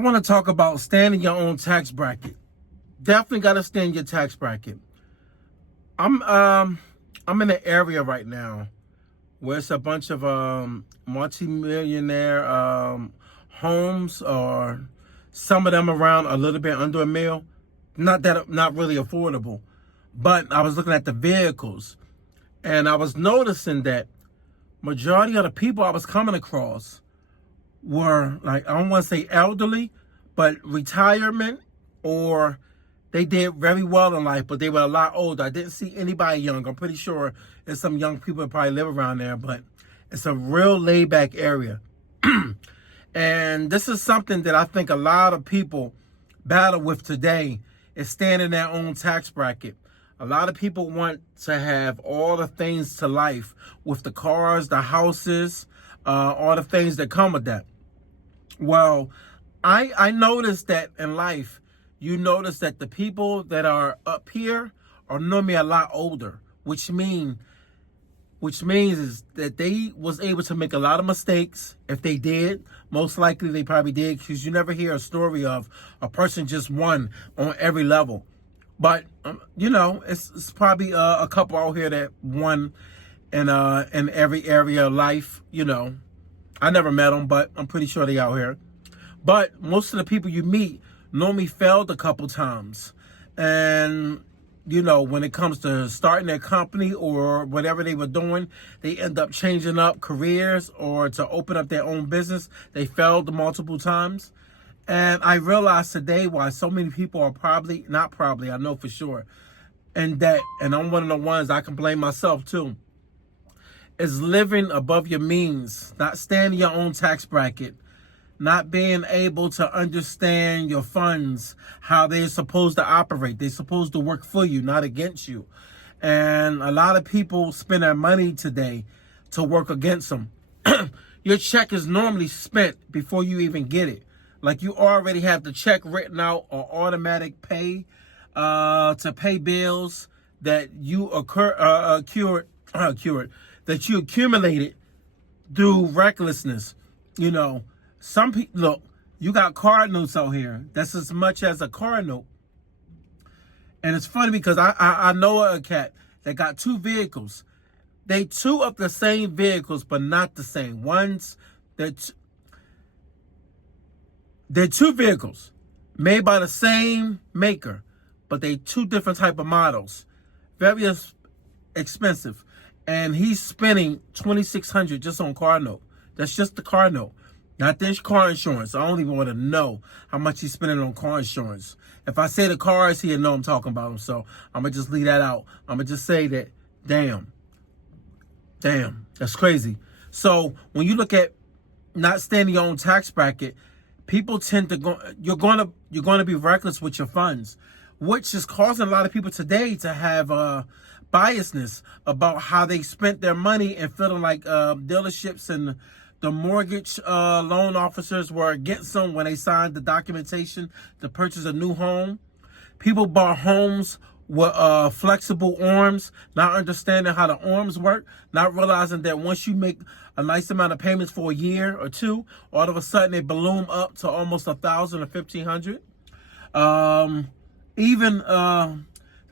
want to talk about staying in your own tax bracket. Definitely got to stay in your tax bracket. I'm in an area right now where it's a bunch of multi-millionaire homes, or some of them around a little bit under a mil. Not really affordable. But I was looking at the vehicles, and I was noticing that majority of the people I was coming across were, like, I don't want to say elderly, but retirement, or they did very well in life, but they were a lot older. I didn't see anybody young. I'm pretty sure there's some young people that probably live around there, but it's a real laid-back area. And this is something that I think a lot of people battle with today, is staying in their own tax bracket. A lot of people want to have all the things to life, with the cars, the houses, all the things that come with that. Well, I noticed that in life, you notice that the people that are up here are normally a lot older, which means is that they was able to make a lot of mistakes. If they did, most likely they probably did, because you never hear a story of a person just won on every level. But it's probably a couple out here that won in every area of life. I never met them, but I'm pretty sure they out here. But most of the people you meet normally failed a couple times, and when it comes to starting their company or whatever they were doing, they end up changing up careers or to open up their own business. They failed multiple times. And I realized today why so many people are I know for sure, in debt. And I'm one of the ones, I can blame myself too, is living above your means, not staying in your own tax bracket, not being able to understand your funds, how they're supposed to operate. They're supposed to work for you, not against you. And a lot of people spend their money today to work against them. Your check is normally spent before you even get it. Like, you already have the check written out or automatic pay to pay bills that you that you accumulated through recklessness. Some people, look, you got car notes out here. That's as much as a car note. And it's funny because I know a cat that got two vehicles. They two of the same vehicles, but not the same. They're two vehicles made by the same maker, but they two different type of models. Very expensive. And he's spending $2,600 just on car note. That's just the car note. Not this car insurance. I don't even want to know how much he's spending on car insurance. If I say the cars, he'll know I'm talking about him. So I'm going to just leave that out. I'm going to just say that, damn, that's crazy. So when you look at not staying in your own tax bracket, people tend to go, you're going to be reckless with your funds, which is causing a lot of people today to have biasness about how they spent their money, and feeling like dealerships and the mortgage loan officers were against them when they signed the documentation to purchase a new home. People bought homes with flexible arms, not understanding how the arms work, not realizing that once you make a nice amount of payments for a year or two, all of a sudden they balloon up to almost $1,000 or $1,500. Even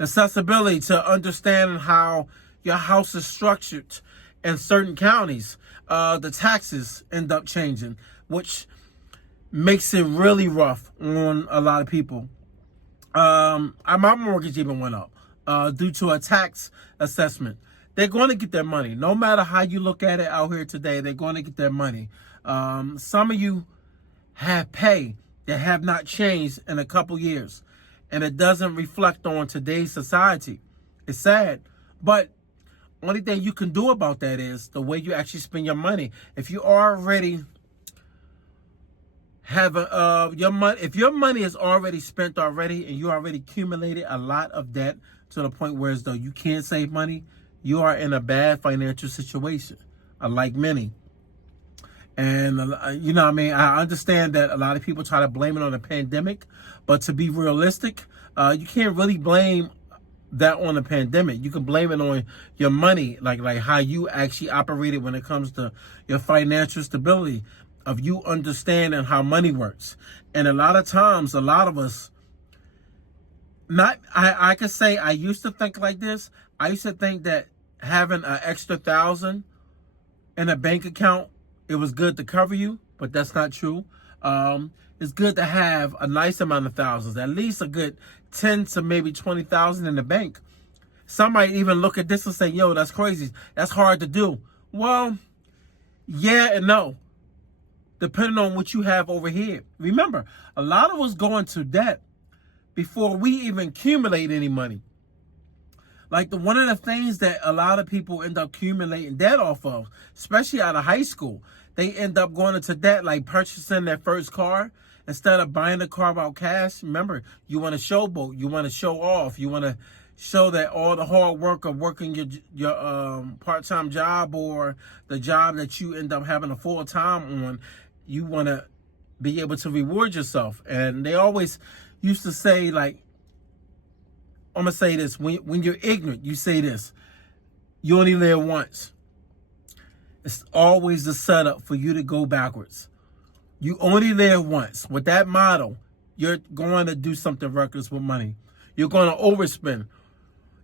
accessibility to understanding how your house is structured in certain counties. The taxes end up changing, which makes it really rough on a lot of people. My mortgage even went up due to a tax assessment. They're going to get their money. No matter how you look at it out here today, they're going to get their money. Some of you have pay that have not changed in a couple years, and it doesn't reflect on today's society. It's sad, but only thing you can do about that is the way you actually spend your money. If you already have your money, if your money is already spent already, and you already accumulated a lot of debt to the point where as though you can't save money, you are in a bad financial situation, like many. And I understand that a lot of people try to blame it on the pandemic, but to be realistic, you can't really blame that on the pandemic. You can blame it on your money, like how you actually operated when it comes to your financial stability. of you understanding how money works. And a lot of times, a lot of us, I could say I used to think like this. I used to think that having an extra 1,000 in a bank account, it was good to cover you, but that's not true. It's good to have a nice amount of thousands, at least a good 10 to maybe 20,000 in the bank. Some might even look at this and say, yo, that's crazy. That's hard to do. Well, yeah and no, depending on what you have over here. Remember, a lot of us go into debt before we even accumulate any money. Like one of the things that a lot of people end up accumulating debt off of, especially out of high school, they end up going into debt, like purchasing their first car. Instead of buying the car out cash, remember, you want to showboat, you want to show off, you want to show that all the hard work of working your part-time job or the job that you end up having a full-time on, you want to be able to reward yourself. And they always used to say, like, I'm going to say this, when you're ignorant, you say this, you only live once. It's always the setup for you to go backwards. You only live once. With that motto, you're going to do something reckless with money. You're going to overspend.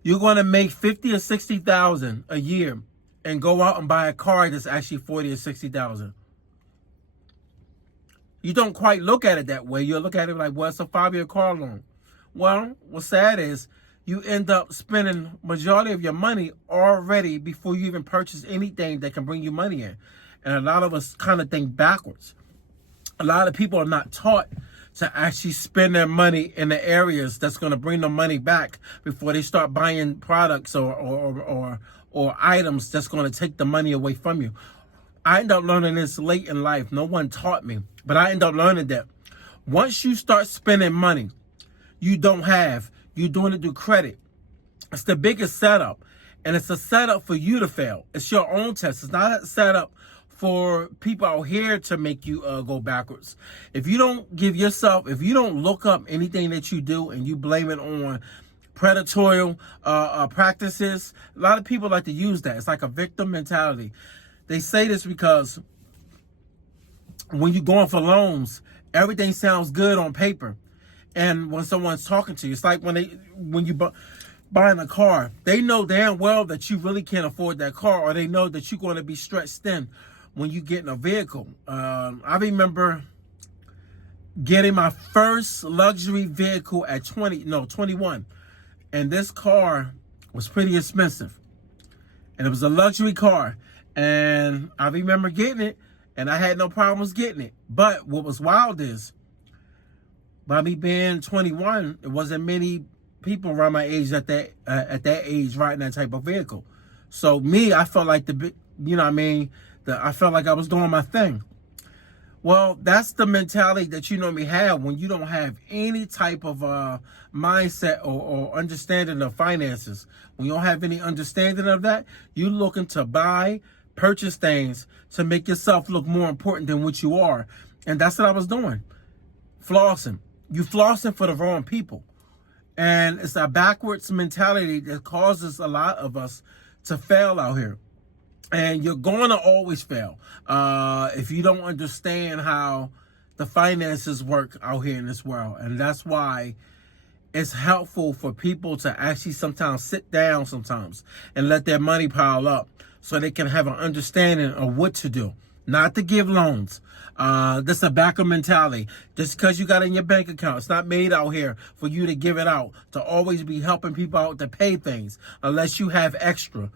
You're going to make 50 or 60,000 a year and go out and buy a car that's actually 40 or 60,000. You don't quite look at it that way. You look at it like, well, it's a 5-year car loan. Well, what's sad is you end up spending majority of your money already before you even purchase anything that can bring you money in. And a lot of us kind of think backwards. A lot of people are not taught to actually spend their money in the areas that's going to bring them money back before they start buying products or items that's going to take the money away from you. I ended up learning this late in life. No one taught me, but I ended up learning that once you start spending money you don't have, you're doing it through credit. It's the biggest setup, and it's a setup for you to fail. It's your own test. It's not a setup for people out here to make you go backwards. If you don't give yourself, if you don't look up anything that you do and you blame it on predatory practices, a lot of people like to use that. It's like a victim mentality. They say this because when you're going for loans, everything sounds good on paper. And when someone's talking to you, it's like when you buying a car, they know damn well that you really can't afford that car, or they know that you're going to be stretched thin when you get in a vehicle. I remember getting my first luxury vehicle at 21. And this car was pretty expensive. And it was a luxury car. And I remember getting it, and I had no problems getting it. But what was wild is, by me being 21, it wasn't many people around my age at that age riding that type of vehicle. So me, I felt like I felt like I was doing my thing. Well, that's the mentality that you normally have when you don't have any type of mindset or understanding of finances. When you don't have any understanding of that, you're looking to purchase things to make yourself look more important than what you are. And that's what I was doing. Flossing. You flossing for the wrong people. And it's a backwards mentality that causes a lot of us to fail out here. And you're going to always fail if you don't understand how the finances work out here in this world. And that's why it's helpful for people to actually sometimes sit down and let their money pile up so they can have an understanding of what to do. Not to give loans. This is a backward mentality. Just because you got it in your bank account, it's not made out here for you to give it out, to always be helping people out to pay things, unless you have extra.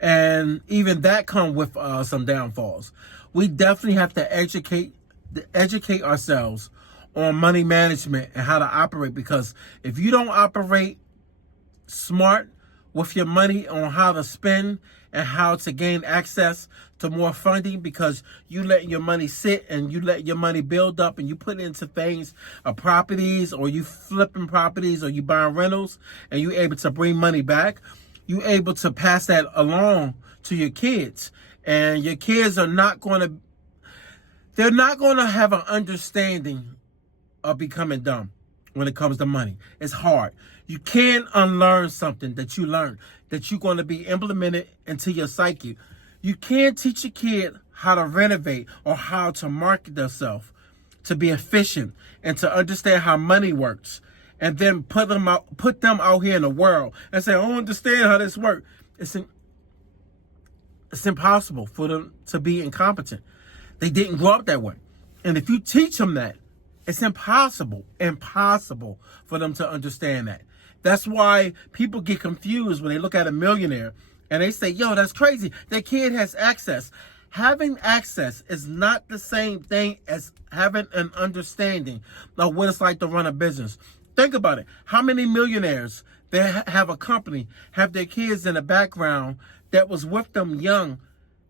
And even that comes with some downfalls. We definitely have to educate ourselves on money management and how to operate, because if you don't operate smart with your money on how to spend and how to gain access to more funding, because you let your money sit and you let your money build up and you put it into things, properties, or you flipping properties, or you buying rentals, and you're able to bring money back, you're able to pass that along to your kids. And your kids are not going to have an understanding of becoming dumb when it comes to money. It's hard. You can't unlearn something that you learned, that you're going to be implemented into your psyche. You can't teach a kid how to renovate or how to market themselves, to be efficient and to understand how money works, and then put them out here in the world and say, I don't understand how this works. It's impossible for them to be incompetent. They didn't grow up that way. And if you teach them that, it's impossible for them to understand that. That's why people get confused when they look at a millionaire and they say, yo, that's crazy. That kid has access. Having access is not the same thing as having an understanding of what it's like to run a business. Think about it. How many millionaires that have a company have their kids in the background that was with them young,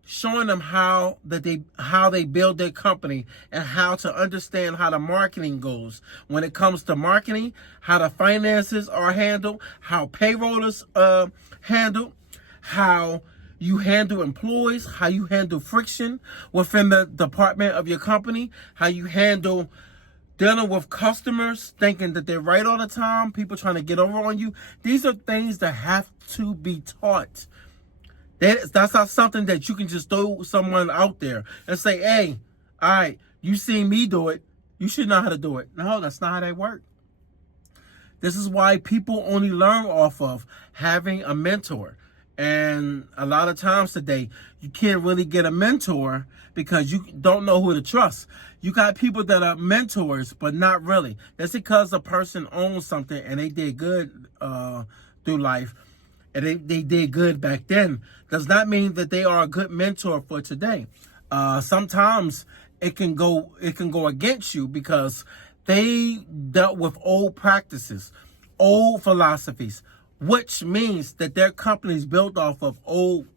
showing them how they build their company and how to understand how the marketing goes. When it comes to marketing, how the finances are handled, how payroll is handled, how you handle employees, how you handle friction within the department of your company, how you handle dealing with customers, thinking that they're right all the time, people trying to get over on you. These are things that have to be taught. That's not something that you can just throw someone out there and say, hey, all right, you seen me do it, you should know how to do it. No, that's not how they work. This is why people only learn off of having a mentor. And a lot of times today, you can't really get a mentor because you don't know who to trust. You got people that are mentors, but not really. That's because a person owns something and they did good through life, and they did good back then, does not mean that they are a good mentor for today. Sometimes it can go against you because they dealt with old practices, old philosophies, which means that their company is built off of old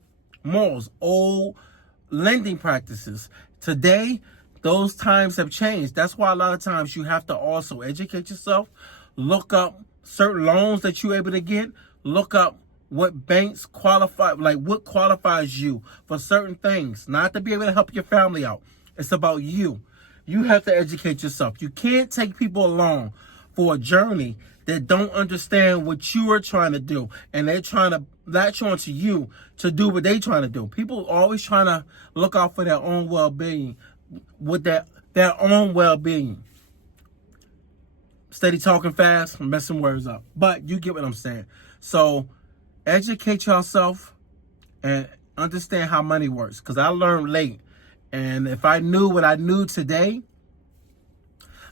morals, old lending practices. Today, those times have changed. That's why a lot of times you have to also educate yourself, look up certain loans that you're able to get, look up what banks qualify, like what qualifies you for certain things, not to be able to help your family out. It's about you. You have to educate yourself. You can't take people along for a journey that don't understand what you are trying to do, and they're trying to latch onto you to do what they're trying to do. People are always trying to look out for their own well-being, with their own well-being. Steady talking fast, messing words up, but you get what I'm saying. So educate yourself and understand how money works, because I learned late, and if I knew what I knew today,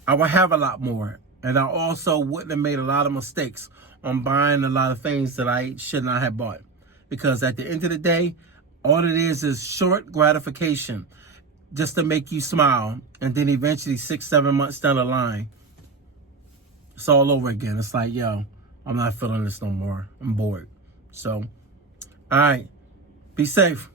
I would have a lot more. And I also wouldn't have made a lot of mistakes on buying a lot of things that I should not have bought. Because at the end of the day, all it is short gratification just to make you smile. And then eventually 6-7 months down the line, it's all over again. It's like, yo, I'm not feeling this no more. I'm bored. So, all right, be safe.